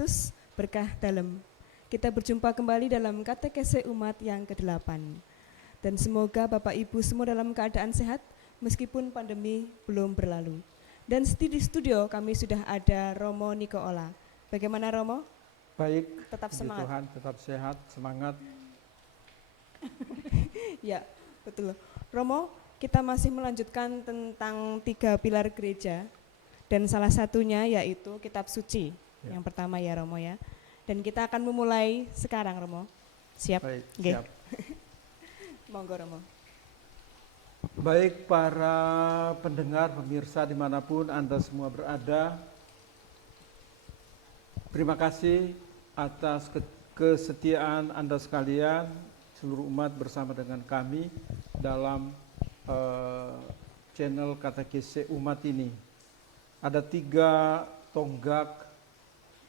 Spiritus, berkah dalam. Kita berjumpa kembali dalam katekese umat yang ke-8. Dan semoga Bapak Ibu semua dalam keadaan sehat meskipun pandemi belum berlalu. Dan di studio kami sudah ada Romo Niko Ola. Bagaimana Romo? Baik, Tetap semangat. Tuhan, tetap sehat, semangat. Ya, betul. Romo, kita masih melanjutkan tentang 3 pilar gereja. Dan salah satunya yaitu kitab suci. Yang pertama ya Romo ya. Dan kita akan memulai sekarang Romo. Siap? Baik, Oke. siap. Monggo Romo. Baik para pendengar, pemirsa dimanapun Anda semua berada. Terima kasih atas kesetiaan Anda sekalian, seluruh umat bersama dengan kami dalam channel Katekese Umat ini. Ada 3 tonggak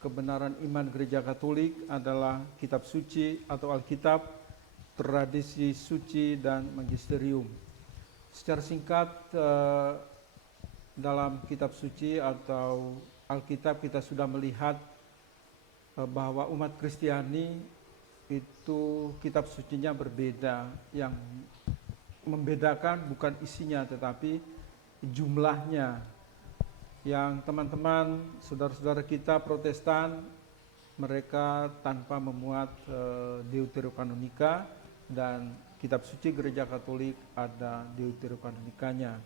kebenaran iman Gereja Katolik adalah kitab suci atau Alkitab, tradisi suci, dan magisterium. Secara singkat, dalam kitab suci atau Alkitab kita sudah melihat bahwa umat Kristiani itu kitab sucinya berbeda. Yang membedakan bukan isinya tetapi jumlahnya. Yang teman-teman, saudara-saudara kita Protestan, mereka tanpa memuat Deuterokanonika, dan kitab suci Gereja Katolik ada Deuterokanonikanya.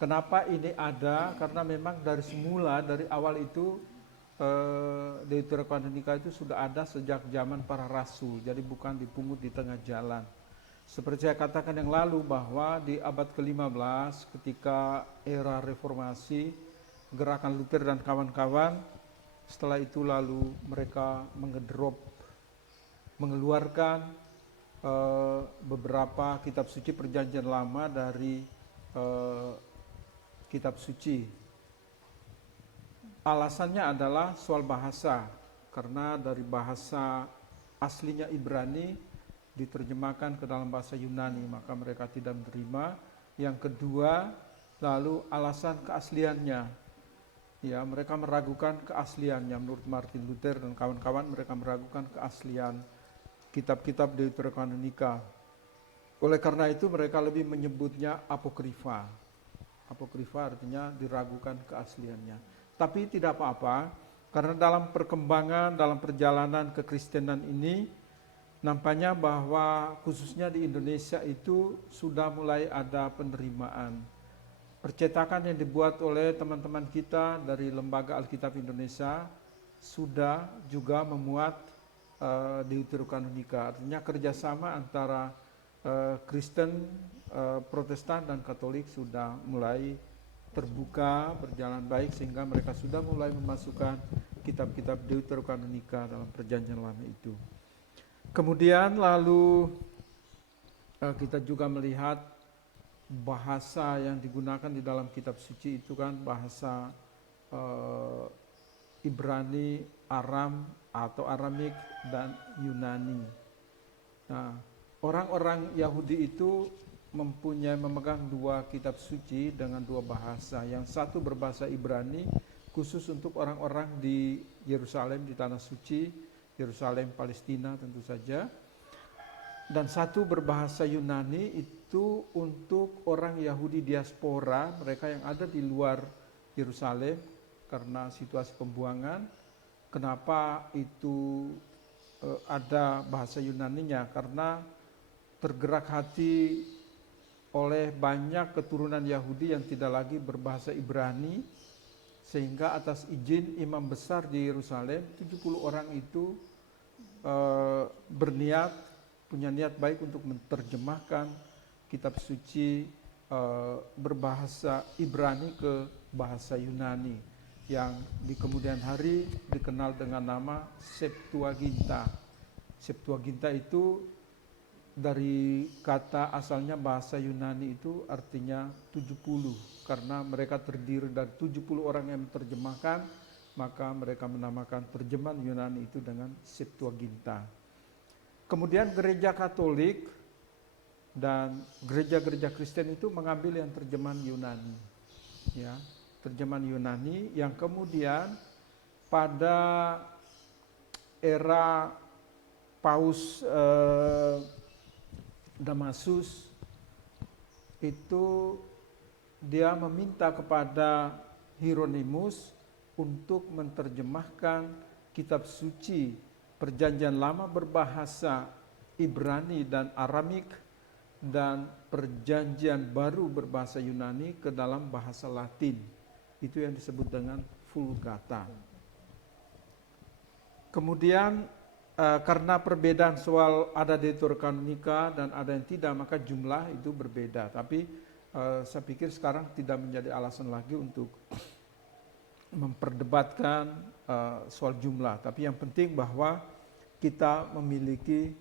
Kenapa ini ada? Karena memang dari semula, dari awal itu Deuterokanonika itu sudah ada sejak zaman para rasul, jadi bukan dipungut di tengah jalan. Seperti saya katakan yang lalu bahwa di abad ke-15 ketika era reformasi, gerakan Luther dan kawan-kawan, setelah itu lalu mereka mengeluarkan beberapa kitab suci perjanjian lama dari kitab suci. Alasannya adalah soal bahasa, karena dari bahasa aslinya Ibrani diterjemahkan ke dalam bahasa Yunani, maka mereka tidak menerima. Yang kedua, lalu alasan keasliannya. Ya, mereka meragukan keasliannya. Menurut Martin Luther dan kawan-kawan, mereka meragukan keaslian kitab-kitab Deuterokanonika. Oleh karena itu mereka lebih menyebutnya apokrifa. Apokrifa artinya diragukan keasliannya. Tapi tidak apa-apa, karena dalam perkembangan, dalam perjalanan kekristenan ini, nampaknya bahwa khususnya di Indonesia itu sudah mulai ada penerimaan. Percetakan yang dibuat oleh teman-teman kita dari Lembaga Alkitab Indonesia sudah juga memuat Deuterokanonika, artinya kerjasama antara Kristen, Protestan, dan Katolik sudah mulai terbuka, berjalan baik, sehingga mereka sudah mulai memasukkan kitab-kitab Deuterokanonika dalam perjanjian lama itu. Kemudian lalu kita juga melihat bahasa yang digunakan di dalam kitab suci itu kan bahasa Ibrani, Aram atau Aramik, dan Yunani. Nah, orang-orang Yahudi itu memegang 2 kitab suci dengan 2 bahasa. Yang satu berbahasa Ibrani khusus untuk orang-orang di Yerusalem, di Tanah Suci, Yerusalem, Palestina tentu saja. Dan satu berbahasa Yunani itu untuk orang Yahudi diaspora, mereka yang ada di luar Yerusalem karena situasi pembuangan. Kenapa itu ada bahasa Yunaninya? Karena tergerak hati oleh banyak keturunan Yahudi yang tidak lagi berbahasa Ibrani, sehingga atas izin imam besar di Yerusalem, 70 orang itu punya niat baik untuk menerjemahkan kitab suci berbahasa Ibrani ke bahasa Yunani, yang di kemudian hari dikenal dengan nama Septuaginta. Septuaginta itu dari kata asalnya bahasa Yunani itu artinya 70, karena mereka terdiri dari 70 orang yang menerjemahkan, maka mereka menamakan terjemahan Yunani itu dengan Septuaginta. Kemudian Gereja Katolik dan gereja-gereja Kristen itu mengambil yang terjemahan Yunani, ya, terjemahan Yunani yang kemudian pada era Paus Damasus itu dia meminta kepada Hieronymus untuk menerjemahkan kitab suci Perjanjian Lama berbahasa Ibrani dan Aramik dan Perjanjian Baru berbahasa Yunani ke dalam bahasa Latin. Itu yang disebut dengan Vulgata. Kemudian karena perbedaan soal ada deuterokanonika dan ada yang tidak, maka jumlah itu berbeda. Tapi saya pikir sekarang tidak menjadi alasan lagi untuk memperdebatkan soal jumlah. Tapi yang penting bahwa kita memiliki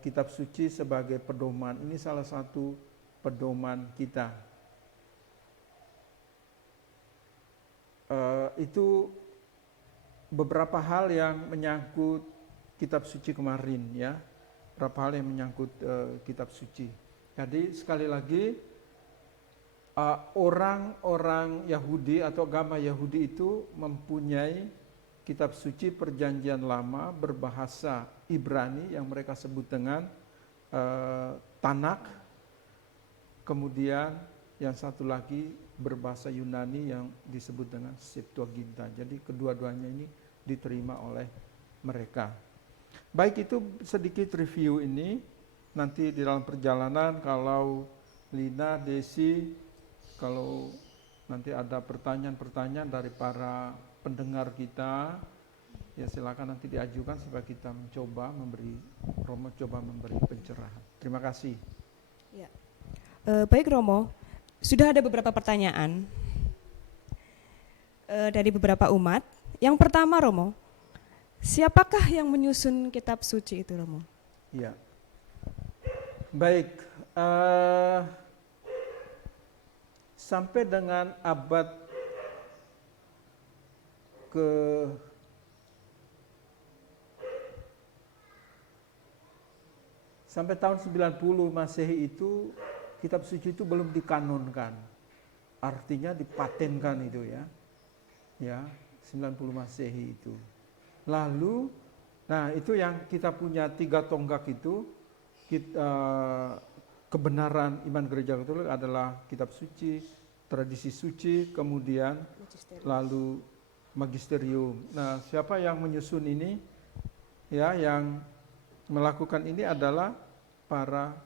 kitab suci sebagai pedoman. Ini salah satu pedoman kita. Itu beberapa hal yang menyangkut kitab suci kemarin, ya, beberapa hal yang menyangkut kitab suci. Jadi sekali lagi orang-orang Yahudi atau agama Yahudi itu mempunyai kitab suci Perjanjian Lama berbahasa Ibrani yang mereka sebut dengan Tanakh. Kemudian yang satu lagi berbahasa Yunani yang disebut dengan Septuaginta. Jadi kedua-duanya ini diterima oleh mereka. Baik, itu sedikit review ini. Nanti di dalam perjalanan kalau Lina, Desi, kalau nanti ada pertanyaan-pertanyaan dari para pendengar kita, ya silakan nanti diajukan supaya kita mencoba memberi pencerahan. Terima kasih. Ya. Baik Romo, sudah ada beberapa pertanyaan dari beberapa umat. Yang pertama Romo, siapakah yang menyusun kitab suci itu Romo? Ya, baik. Sampai dengan abad sampai tahun 90 Masehi itu kitab suci itu belum dikanonkan. Artinya dipatenkan itu ya. Ya, 90 Masehi itu. Lalu nah itu yang kita punya 3 tonggak itu kebenaran iman gereja Katolik adalah kitab suci, tradisi suci, kemudian lalu magisterium. Nah, siapa yang menyusun ini? Ya, yang melakukan ini adalah para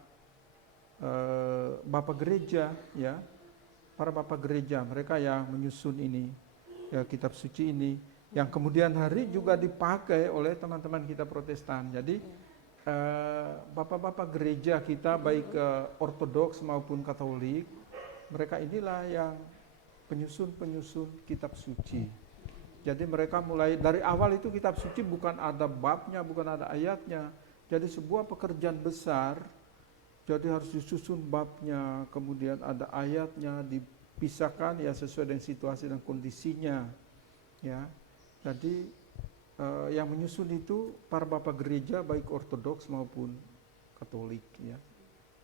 bapak gereja, ya. Para bapak gereja, mereka yang menyusun ini, ya, kitab suci ini, yang kemudian hari juga dipakai oleh teman-teman kita Protestan. Jadi bapak-bapak gereja kita baik Ortodoks maupun Katolik, mereka inilah yang penyusun kitab suci. Jadi mereka mulai dari awal itu kitab suci bukan ada babnya, bukan ada ayatnya. Jadi sebuah pekerjaan besar, jadi harus disusun babnya, kemudian ada ayatnya, dipisahkan ya sesuai dengan situasi dan kondisinya. Ya, jadi yang menyusun itu para bapak gereja baik Ortodoks maupun Katolik, ya.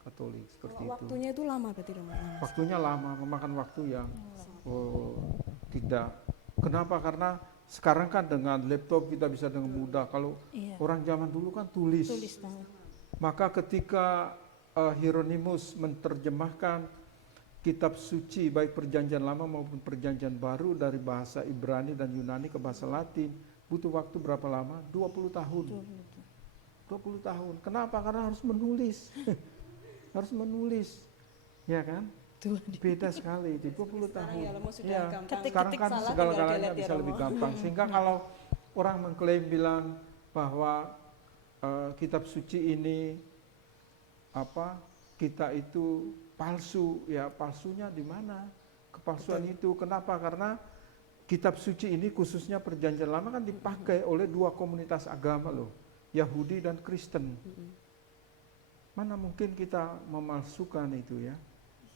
Katolik seperti itu. Waktunya itu lama berarti Romo? Waktunya lama, memakan waktu yang tidak. Kenapa? Karena sekarang kan dengan laptop kita bisa dengan mudah. Kalau orang zaman dulu kan tulis. Maka ketika Hieronymus menerjemahkan kitab suci baik Perjanjian Lama maupun Perjanjian Baru dari bahasa Ibrani dan Yunani ke bahasa Latin, butuh waktu berapa lama? 20 tahun. 20 tahun. Kenapa? Karena harus menulis. Harus menulis. Ya kan? Beda sekali, di 20 tahun. Ya, sekarang kan segala-galanya bisa lebih gampang. Sehingga kalau orang mengklaim bilang bahwa kitab suci ini kita itu palsu, ya palsunya di mana? Kepalsuan itu kenapa? Karena kitab suci ini khususnya Perjanjian Lama kan dipakai oleh 2 komunitas agama loh, Yahudi dan Kristen. Mana mungkin kita memalsukan itu ya?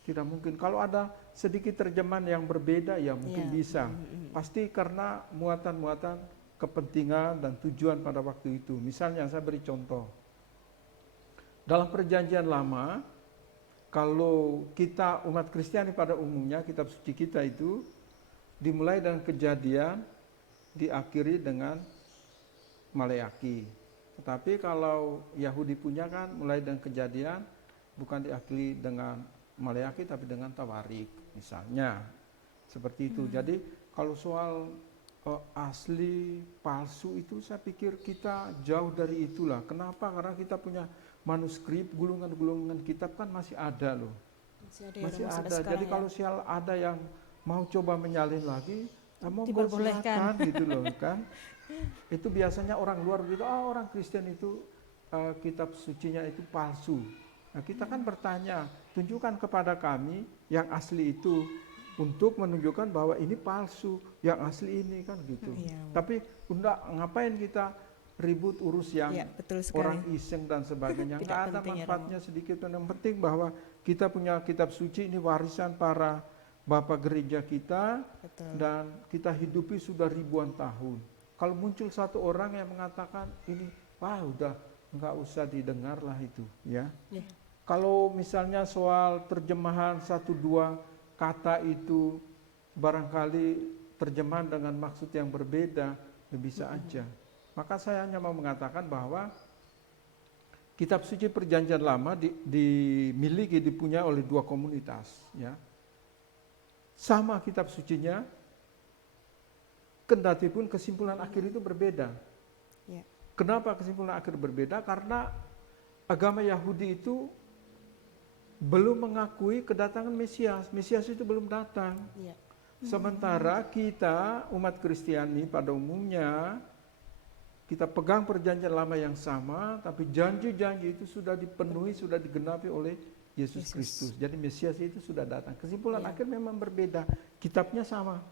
Tidak mungkin. Kalau ada sedikit terjemahan yang berbeda ya mungkin bisa. Pasti karena muatan-muatan kepentingan dan tujuan pada waktu itu. Misalnya saya beri contoh. Dalam Perjanjian Lama, kalau kita umat Kristiani pada umumnya kitab suci kita itu dimulai dengan Kejadian, diakhiri dengan Maleaki. Tetapi kalau Yahudi punya kan mulai dengan Kejadian bukan diakhiri dengan Maleaki tapi dengan Tawarik misalnya. Seperti itu. Jadi kalau soal asli, palsu itu saya pikir kita jauh dari itulah. Kenapa? Karena kita punya manuskrip, gulungan-gulungan kitab kan masih ada loh. Masih ada. Jadi kalau sial ada yang mau coba menyalin lagi, monggo silakan gitu loh kan. Itu biasanya orang luar gitu, orang Kristen itu kitab sucinya itu palsu. Nah kita kan bertanya, tunjukkan kepada kami yang asli itu untuk menunjukkan bahwa ini palsu, yang asli ini kan gitu. Tapi enggak, ngapain kita ribut urus yang orang iseng dan sebagainya. Nggak ada manfaatnya sedikit. Yang penting bahwa kita punya kitab suci ini warisan para bapak gereja kita. Betul. Dan kita hidupi sudah ribuan tahun. Kalau muncul satu orang yang mengatakan ini, wah udah nggak usah didengar lah itu, ya. Kalau misalnya soal terjemahan satu dua kata itu barangkali terjemahan dengan maksud yang berbeda, ya bisa aja. Maka saya hanya mau mengatakan bahwa kitab suci Perjanjian Lama dimiliki, dipunyai oleh dua komunitas, ya. Sama kitab sucinya, kendati pun kesimpulan akhir itu berbeda. Kenapa kesimpulan akhir berbeda? Karena agama Yahudi itu belum mengakui kedatangan Mesias. Mesias itu belum datang. Sementara kita umat Kristiani pada umumnya kita pegang Perjanjian Lama yang sama, tapi janji-janji itu sudah dipenuhi, sudah digenapi oleh Yesus Kristus. Jadi Mesias itu sudah datang. Kesimpulan akhir memang berbeda. Kitabnya sama.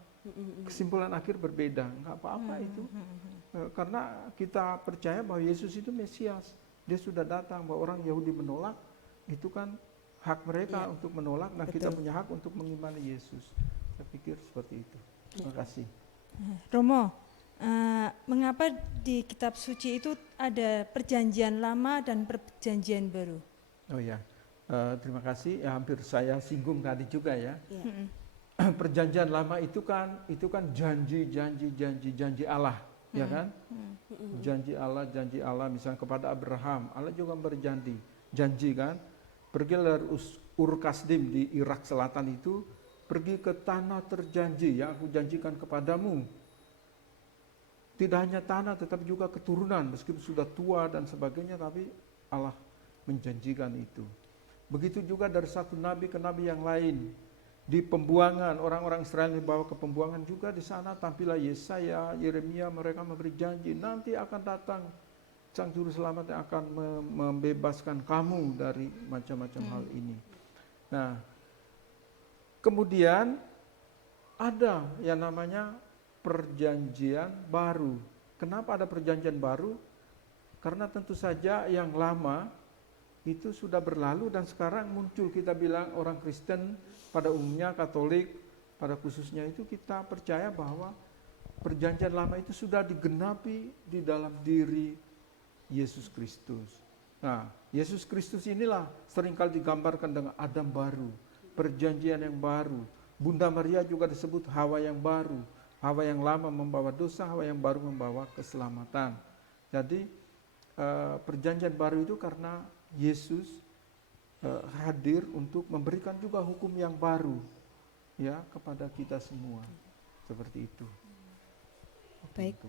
Kesimpulan akhir berbeda. Enggak apa-apa itu. Karena kita percaya bahwa Yesus itu Mesias. Dia sudah datang. Bahwa orang Yahudi menolak, itu kan hak mereka untuk menolak, dan kita punya hak untuk mengimani Yesus. Saya pikir seperti itu. Terima kasih. Romo, mengapa di kitab suci itu ada perjanjian lama dan perjanjian baru? Oh ya, terima kasih. Ya, hampir saya singgung tadi juga ya. Perjanjian lama itu kan janji Allah, ya kan? Janji Allah misalnya kepada Abraham, Allah juga janji kan? Pergi dari Ur Kasdim di Irak Selatan itu, pergi ke tanah terjanji yang aku janjikan kepadamu. Tidak hanya tanah tetapi juga keturunan, meskipun sudah tua dan sebagainya, tapi Allah menjanjikan itu. Begitu juga dari satu nabi ke nabi yang lain. Di pembuangan, orang-orang Israel dibawa ke pembuangan juga, di sana tampillah Yesaya, Yeremia, mereka memberi janji, nanti akan datang Sang Juru Selamat yang akan membebaskan kamu dari macam-macam hal ini. Nah, kemudian ada yang namanya perjanjian baru. Kenapa ada perjanjian baru? Karena tentu saja yang lama itu sudah berlalu dan sekarang muncul, kita bilang orang Kristen pada umumnya, Katolik pada khususnya, itu kita percaya bahwa perjanjian lama itu sudah digenapi di dalam diri Yesus Kristus. Nah, Yesus Kristus inilah seringkali digambarkan dengan Adam baru, perjanjian yang baru. Bunda Maria juga disebut Hawa yang baru. Hawa yang lama membawa dosa, Hawa yang baru membawa keselamatan. Jadi perjanjian baru itu karena Yesus hadir untuk memberikan juga hukum yang baru, ya, kepada kita semua. Seperti itu. Baik.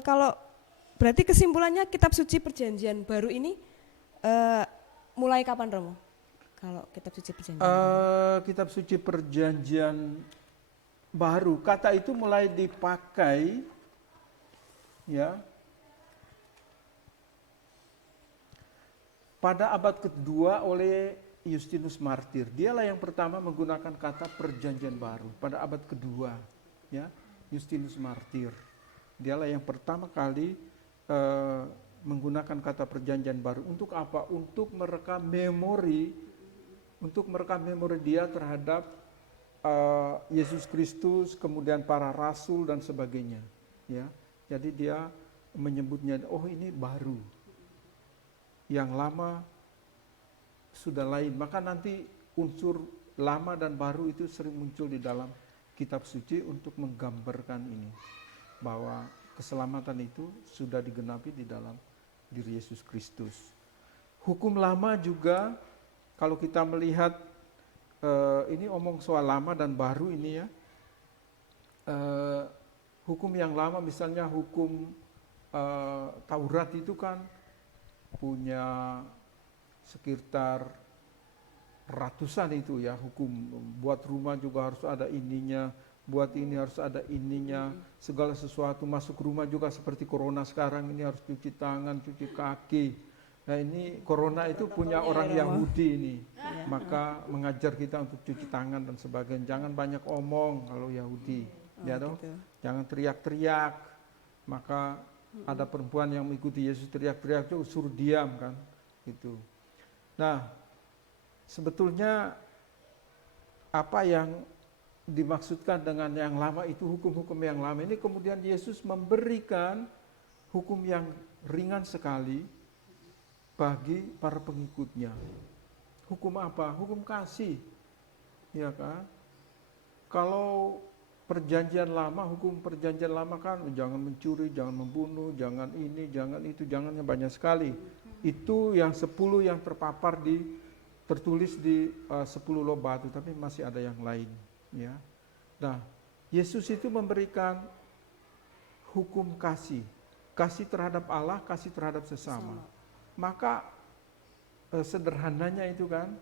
Kalau berarti kesimpulannya kitab suci perjanjian baru ini mulai kapan, Romo? Kalau kitab suci perjanjian kitab suci perjanjian baru, kata itu mulai dipakai, ya, pada abad kedua oleh Justinus Martir. Dialah yang pertama menggunakan kata perjanjian baru pada abad kedua, ya, Justinus Martir. Dialah yang pertama kali menggunakan kata perjanjian baru. Untuk apa? Untuk merekam memori dia terhadap Yesus Kristus, kemudian para rasul dan sebagainya, ya. Jadi dia menyebutnya, oh ini baru, yang lama sudah lain. Maka nanti unsur lama dan baru itu sering muncul di dalam kitab suci untuk menggambarkan ini, bahwa keselamatan itu sudah digenapi di dalam diri Yesus Kristus. Hukum lama juga, kalau kita melihat, ini omong soal lama dan baru ini ya, hukum yang lama misalnya hukum Taurat itu kan punya sekitar ratusan itu ya, hukum buat rumah juga harus ada ininya, buat ini harus ada ininya, segala sesuatu masuk rumah juga seperti corona sekarang ini harus cuci tangan, cuci kaki. Nah ini corona itu punya orang Yahudi ini, maka mengajar kita untuk cuci tangan dan sebagainya. Jangan banyak omong kalau Yahudi, ya toh. Gitu. Jangan teriak-teriak. Maka ada perempuan yang mengikuti Yesus teriak-teriak itu suruh diam kan, gitu. Nah, sebetulnya apa yang dimaksudkan dengan yang lama itu, hukum-hukum yang lama ini, kemudian Yesus memberikan hukum yang ringan sekali bagi para pengikutnya. Hukum apa? Hukum kasih, ya kan? Kalau perjanjian lama, hukum perjanjian lama kan jangan mencuri, jangan membunuh, jangan ini, jangan itu, jangannya banyak sekali. Itu yang 10 yang terpapar tertulis di 10 loh batu, tapi masih ada yang lain, ya. Nah, Yesus itu memberikan hukum kasih terhadap Allah, kasih terhadap sesama. Maka sederhananya itu kan,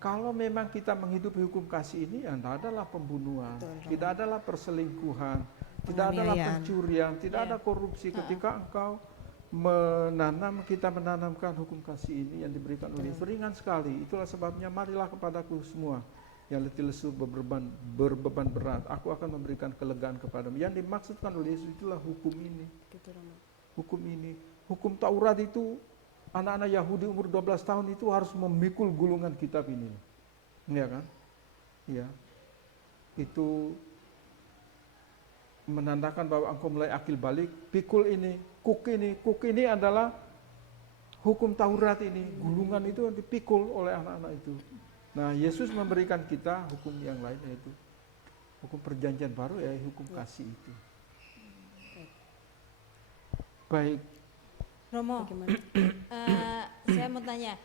kalau memang kita menghidupi hukum kasih ini, ya tidak adalah pembunuhan, tidak adalah perselingkuhan, tidak adalah pencurian, tidak ada korupsi. Ketika engkau kita menanamkan hukum kasih ini yang diberikan oleh Yesus, ringan sekali. Itulah sebabnya marilah kepadaku semua yang letih lesu berbeban berat, aku akan memberikan kelegaan kepadamu. Yang dimaksudkan oleh Yesus itulah hukum ini. Hukum ini, hukum Taurat itu, anak-anak Yahudi umur 12 tahun itu harus memikul gulungan kitab ini. Ya kan? Ya. Itu menandakan bahwa engkau mulai akil balik, pikul ini, kuk ini adalah hukum Taurat ini, gulungan itu yang dipikul oleh anak-anak itu. Nah, Yesus memberikan kita hukum yang lain, yaitu hukum perjanjian baru, ya hukum kasih itu. Baik. Romo, saya mau tanya,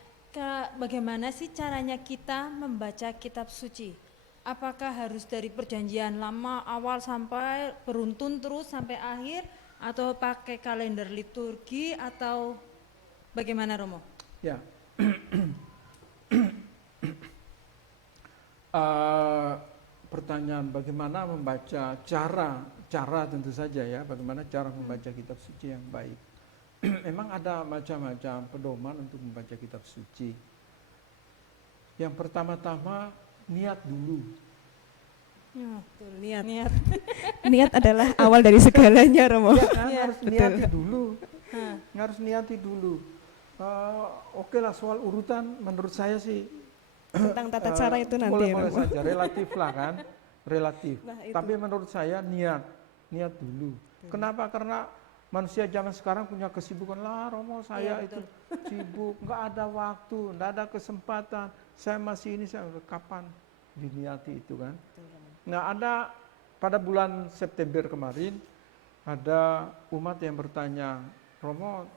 bagaimana sih caranya kita membaca kitab suci? Apakah harus dari perjanjian lama awal sampai beruntun terus sampai akhir, atau pakai kalender liturgi, atau bagaimana, Romo? Ya, pertanyaan bagaimana membaca, cara tentu saja ya, bagaimana cara membaca kitab suci yang baik. Memang ada macam-macam pedoman untuk membaca kitab suci. Yang pertama-tama, niat dulu. Niat. Niat adalah awal dari segalanya, Romo. Ya kan, harus niati dulu. Harus niati dulu. Oke lah, soal urutan menurut saya sih Tentang tata cara itu nanti, boleh Romo. saja, relatif lah kan, relatif. Nah, itu. Tapi menurut saya niat dulu. Kenapa? Karena manusia zaman sekarang punya kesibukan lah, Romo saya itu sibuk, nggak ada waktu, nggak ada kesempatan. Saya masih ini, saya kapan diniati itu kan? Nah, ada pada bulan September kemarin ada umat yang bertanya, Romo,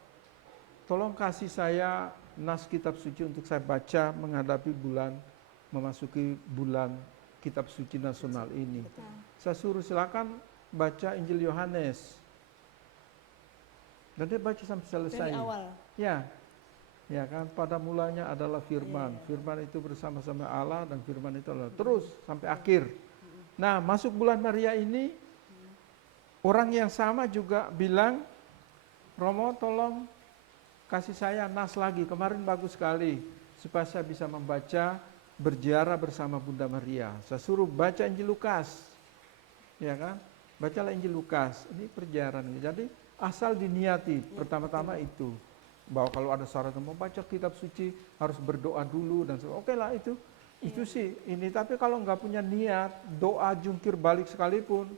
tolong kasih saya nas kitab suci untuk saya baca menghadapi memasuki bulan kitab suci nasional ini. Saya suruh silakan baca Injil Yohanes. Dan dia baca sampai selesai. Dari awal. Ya kan, pada mulanya adalah firman. Firman itu bersama-sama Allah dan firman itu adalah terus sampai akhir. Nah, masuk bulan Maria ini, orang yang sama juga bilang, Romo tolong kasih saya nas lagi, kemarin bagus sekali, supaya saya bisa membaca berziarah bersama Bunda Maria. Saya suruh baca Injil Lukas, ya kan, bacalah Injil Lukas, ini perjalanan ini. Jadi asal diniati, pertama-tama itu, bahwa kalau ada syarat mau baca kitab suci, harus berdoa dulu, dan oke lah itu sih, ini. Tapi kalau nggak punya niat, doa jungkir balik sekalipun,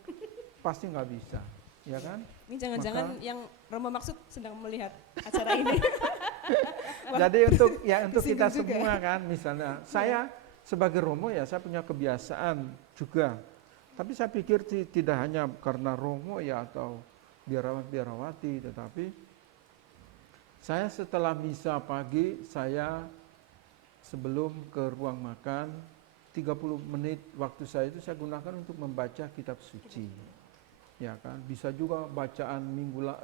pasti nggak bisa, ya kan? Ini jangan-jangan yang Romo maksud sedang melihat acara ini. Jadi untuk kita juga. semua kan, misalnya saya sebagai Romo ya saya punya kebiasaan juga. Tapi saya pikir tidak hanya karena Romo ya atau biarawati, tetapi saya setelah misa pagi, saya sebelum ke ruang makan, 30 menit waktu saya itu saya gunakan untuk membaca kitab suci. Ya kan, bisa juga bacaan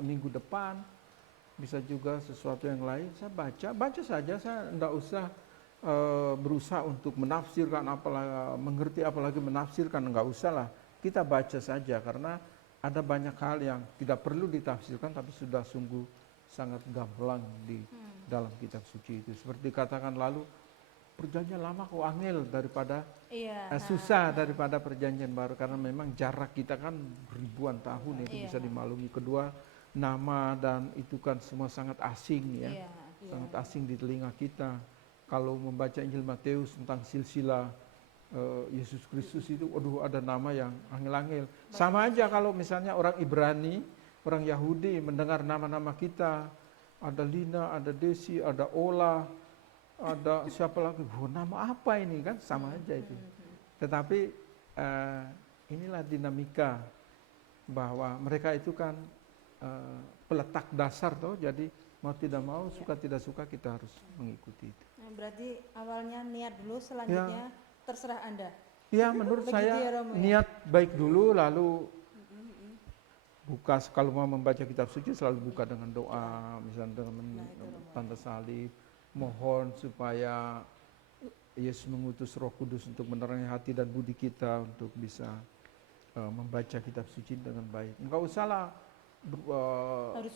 minggu depan, bisa juga sesuatu yang lain, saya baca saja, saya tidak usah berusaha untuk menafsirkan, apalagi menafsirkan, enggak usah lah. Kita baca saja, karena ada banyak hal yang tidak perlu ditafsirkan, tapi sudah sungguh sangat gamblang di dalam kitab suci itu. Seperti dikatakan lalu, perjanjian lama kok angel daripada susah daripada perjanjian baru, karena memang jarak kita kan ribuan tahun itu bisa dimaklumi. Kedua, nama dan itu kan semua sangat asing ya, sangat asing di telinga kita. Kalau membaca Injil Matius tentang silsilah Yesus Kristus itu, aduh ada nama yang angel-angel. Sama aja kalau misalnya orang Ibrani, orang Yahudi mendengar nama-nama kita, ada Lina, ada Desi, ada Ola, ada siapa lagi, nama apa ini kan, sama aja itu. Tetapi inilah dinamika bahwa mereka itu kan peletak dasar toh, jadi mau tidak mau, suka tidak suka kita harus mengikuti itu. Nah, berarti awalnya niat dulu, selanjutnya terserah Anda. Ya, menurut Begitu saya ya, Romo, ya? niat baik dulu, lalu buka, kalau mau membaca kitab suci selalu buka dengan doa, misalnya dengan tanda salib, mohon supaya Yesus mengutus Roh Kudus untuk menerangi hati dan budi kita untuk bisa membaca kitab suci dengan baik. Enggak usahlah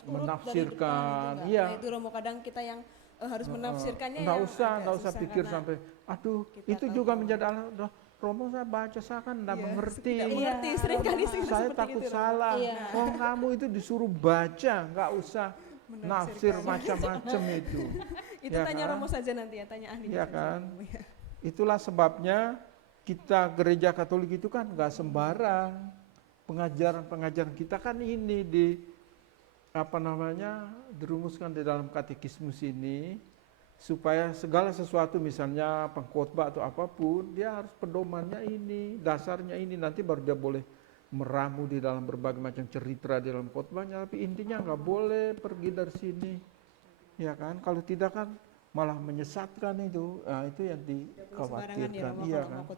menafsirkan. Iya. Nah, itu Romo, kadang kita yang harus menafsirkannya. Enggak usah pikir sampai, aduh itu juga menjadi alasan. Romo saya baca, saya kan tidak mengerti. Tidak mengerti, sering kali saya takut salah. Oh kamu itu disuruh baca, enggak usah nafsir macam-macam itu. Itu ya tanya kan? Romo saja nanti ya, tanya ahli. Ya kan. Itulah sebabnya kita gereja Katolik itu kan enggak sembarang. Pengajaran kita kan ini dirumuskan di dalam katekismus ini, supaya segala sesuatu misalnya pengkhotbah atau apapun, dia harus pedomannya ini, dasarnya ini, nanti baru dia boleh meramu di dalam berbagai macam cerita di dalam khotbahnya, tapi intinya nggak boleh pergi dari sini, ya kan? Kalau tidak kan malah menyesatkan itu, nah, itu yang dikhawatirkan, iya kan?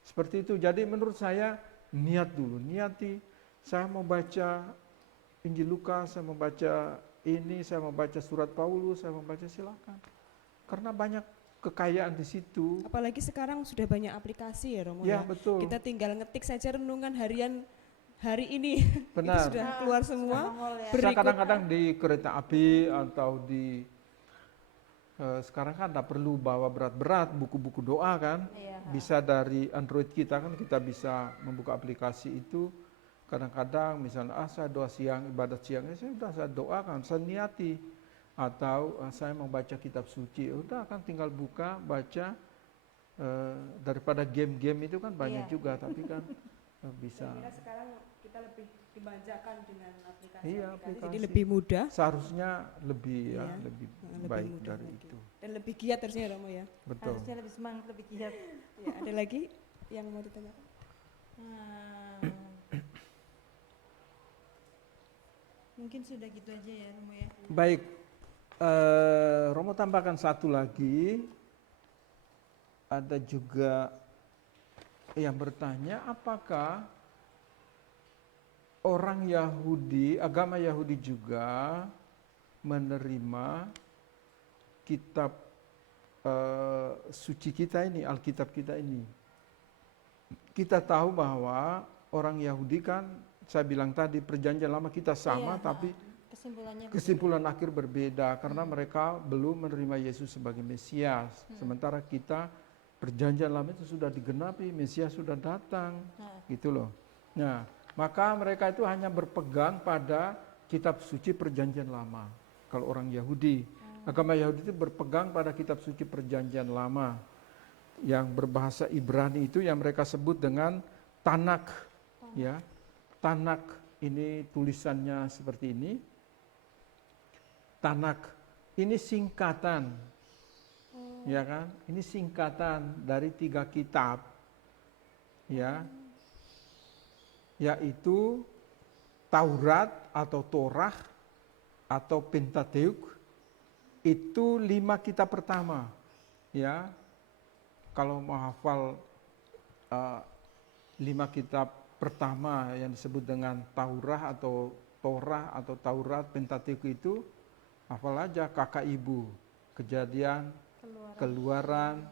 Seperti itu. Jadi menurut saya niat dulu, niati, saya mau baca Injil Lukas, saya mau baca ini, saya mau baca surat Paulus, saya mau baca, silakan. Karena banyak kekayaan di situ. Apalagi sekarang sudah banyak aplikasi ya Romo ya. Betul. Kita tinggal ngetik saja renungan harian hari ini. Benar. Itu sudah keluar semua. Saya kadang-kadang di kereta api atau di sekarang kan tidak perlu bawa berat-berat buku-buku doa kan. Bisa dari Android kita kan, kita bisa membuka aplikasi itu. Kadang-kadang misalnya saya doa siang, ibadat siangnya saya doakan, saya niati, atau saya mau baca kitab suci, udah kan tinggal buka baca, daripada game-game itu kan banyak juga, tapi kan bisa. Saya kira sekarang kita lebih dimanjakan dengan aplikasi, aplikasi. Jadi lebih mudah. Seharusnya lebih lebih baik dari lagi. itu. Dan lebih giat harusnya Romo ya. Betul. Harusnya lebih semangat, lebih giat. Ya, ada lagi yang mau ditanyakan? Mungkin sudah gitu aja ya Romo ya. Baik, Romo tambahkan satu lagi. Ada juga yang bertanya, apakah orang Yahudi, agama Yahudi juga menerima kitab suci kita ini, Alkitab kita ini. Kita tahu bahwa orang Yahudi kan, saya bilang tadi perjanjian lama kita sama, tapi kesimpulan akhir berbeda karena mereka belum menerima Yesus sebagai Mesias. Sementara kita perjanjian lama itu sudah digenapi, Mesias sudah datang, gitu loh. Nah, maka mereka itu hanya berpegang pada kitab suci perjanjian lama. Kalau orang Yahudi, agama Yahudi itu berpegang pada kitab suci perjanjian lama yang berbahasa Ibrani itu yang mereka sebut dengan Tanak, ya. Tanak ini tulisannya seperti ini. Tanak ini singkatan, ya kan? Ini singkatan dari 3 kitab, ya, yaitu Taurat atau Torah atau Pentateuch itu 5 kitab pertama. Ya, kalau mau hafal 5 kitab pertama yang disebut dengan Taurah atau Torah atau Taurat, Pentateuch itu hafal aja kakak ibu. Kejadian, Keluaran,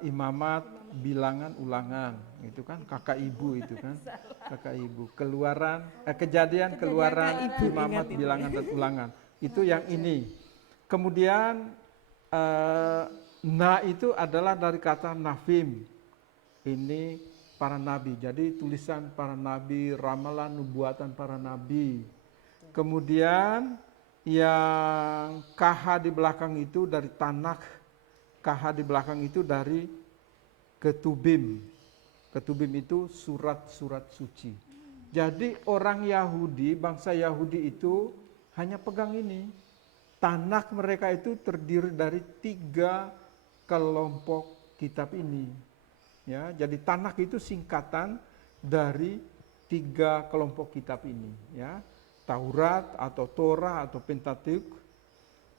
Imamat, Bilangan, Ulangan. Itu kan kakak ibu itu kan. Kakak ibu. Keluaran, Kejadian, Keluaran, Imamat, Bilangan dan Ulangan. Itu yang ini. Kemudian itu adalah dari kata nafim. Ini para nabi. Jadi tulisan para nabi, ramalan, nubuatan para nabi. Kemudian yang KH di belakang itu dari Tanakh, KH di belakang itu dari Ketubim. Ketubim itu surat-surat suci. Jadi orang Yahudi, bangsa Yahudi itu hanya pegang ini. Tanakh mereka itu terdiri dari 3 kelompok kitab ini. Ya, jadi Tanakh itu singkatan dari 3 kelompok kitab ini. Ya, Taurat atau Torah atau Pentateuch,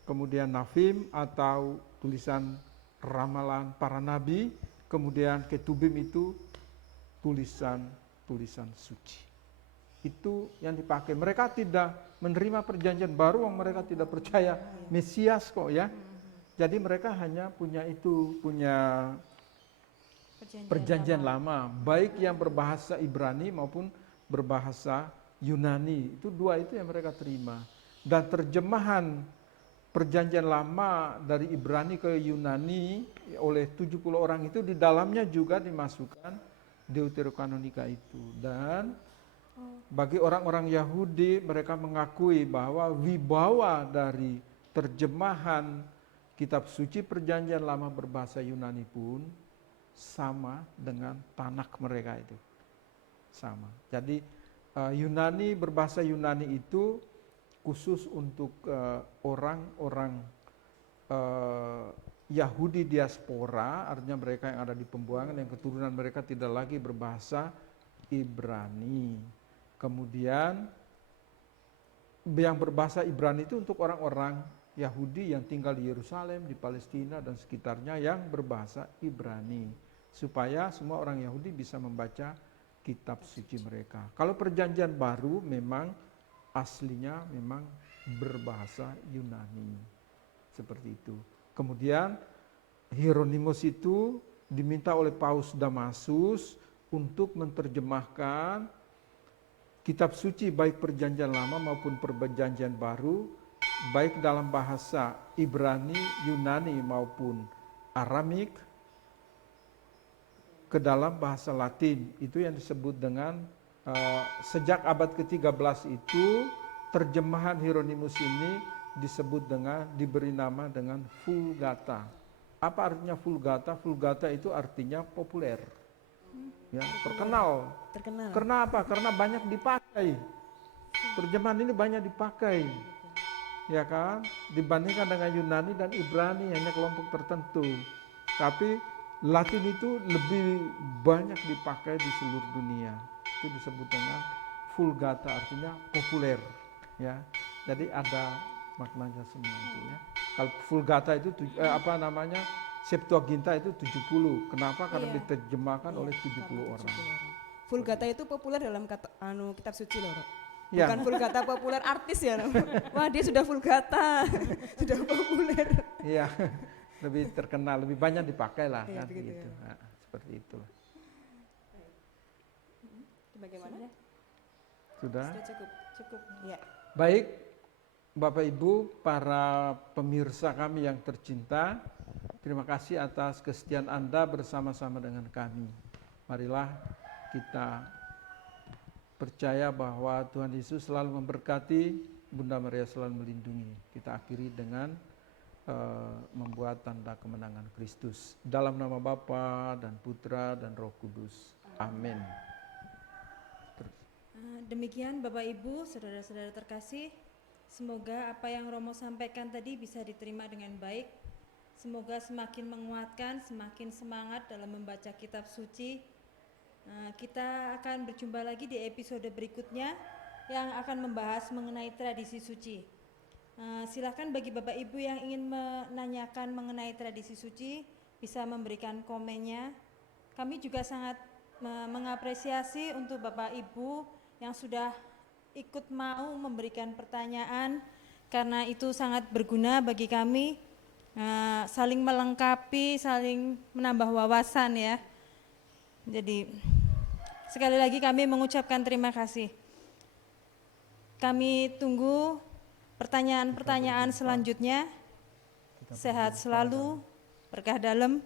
kemudian Nafim atau tulisan ramalan para nabi, kemudian Ketubim itu tulisan suci. Itu yang dipakai. Mereka tidak menerima perjanjian baru, mereka tidak percaya Mesias kok ya. Jadi mereka hanya punya perjanjian lama, baik yang berbahasa Ibrani maupun berbahasa Yunani. Itu 2 itu yang mereka terima. Dan terjemahan perjanjian lama dari Ibrani ke Yunani oleh 70 orang itu di dalamnya juga dimasukkan Deuterokanonika itu. Dan bagi orang-orang Yahudi, mereka mengakui bahwa wibawa dari terjemahan kitab suci perjanjian lama berbahasa Yunani pun sama dengan Tanakh mereka itu. Sama. Jadi Yunani, berbahasa Yunani itu khusus untuk orang-orang Yahudi diaspora, artinya mereka yang ada di pembuangan, yang keturunan mereka tidak lagi berbahasa Ibrani. Kemudian yang berbahasa Ibrani itu untuk orang-orang Yahudi yang tinggal di Yerusalem, di Palestina dan sekitarnya yang berbahasa Ibrani, supaya semua orang Yahudi bisa membaca kitab suci mereka. Kalau perjanjian baru memang aslinya memang berbahasa Yunani. Seperti itu. Kemudian Hieronymus itu diminta oleh Paus Damasus untuk menerjemahkan kitab suci baik perjanjian lama maupun perjanjian baru, baik dalam bahasa Ibrani, Yunani maupun Aramik, ke dalam bahasa Latin. Itu yang disebut dengan sejak abad ke-13 itu terjemahan Hieronymus ini disebut dengan, diberi nama dengan Vulgata. Apa artinya Vulgata? Vulgata itu artinya populer. Ya, terkenal. Karena apa? Karena banyak dipakai. Terjemahan ini banyak dipakai. Ya kan? Dibandingkan dengan Yunani dan Ibrani hanya kelompok tertentu. Tapi Latin itu lebih banyak dipakai di seluruh dunia. Itu disebut dengan Vulgata, artinya populer. Ya, jadi ada maknanya semua itu ya. Kalau Vulgata itu Septuaginta itu 70. Kenapa? Karena diterjemahkan oleh 70 orang. Vulgata itu populer dalam kitab suci loh. Ya. Bukan Vulgata populer artis ya. Wah, dia sudah Vulgata. Sudah populer. Iya. Lebih terkenal, lebih banyak dipakai lah kan gitu. Ya. Nah, seperti itu. Bagaimana? Sudah? Cukup. Ya. Baik, Bapak Ibu, para pemirsa kami yang tercinta, terima kasih atas kesetiaan Anda bersama-sama dengan kami. Marilah kita percaya bahwa Tuhan Yesus selalu memberkati, Bunda Maria selalu melindungi. Kita akhiri dengan membuat tanda kemenangan Kristus. Dalam nama Bapa dan Putra dan Roh Kudus. Amin. Demikian Bapak Ibu, saudara-saudara terkasih, semoga apa yang Romo sampaikan tadi bisa diterima dengan baik. Semoga semakin menguatkan, semakin semangat dalam membaca kitab suci. Kita akan berjumpa lagi di episode berikutnya. yang akan membahas mengenai tradisi suci. Silakan bagi Bapak Ibu yang ingin menanyakan mengenai tradisi suci bisa memberikan komennya. Kami juga sangat mengapresiasi untuk Bapak Ibu yang sudah ikut mau memberikan pertanyaan karena itu sangat berguna bagi kami, saling melengkapi, saling menambah wawasan ya. Jadi sekali lagi kami mengucapkan terima kasih. Kami tunggu pertanyaan-pertanyaan selanjutnya. Sehat selalu, berkah dalam.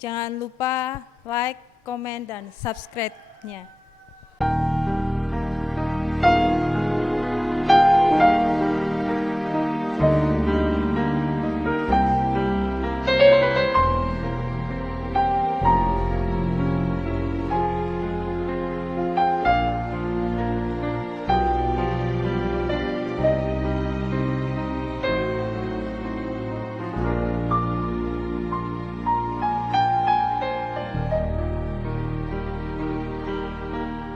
Jangan lupa like, komen, dan subscribe-nya.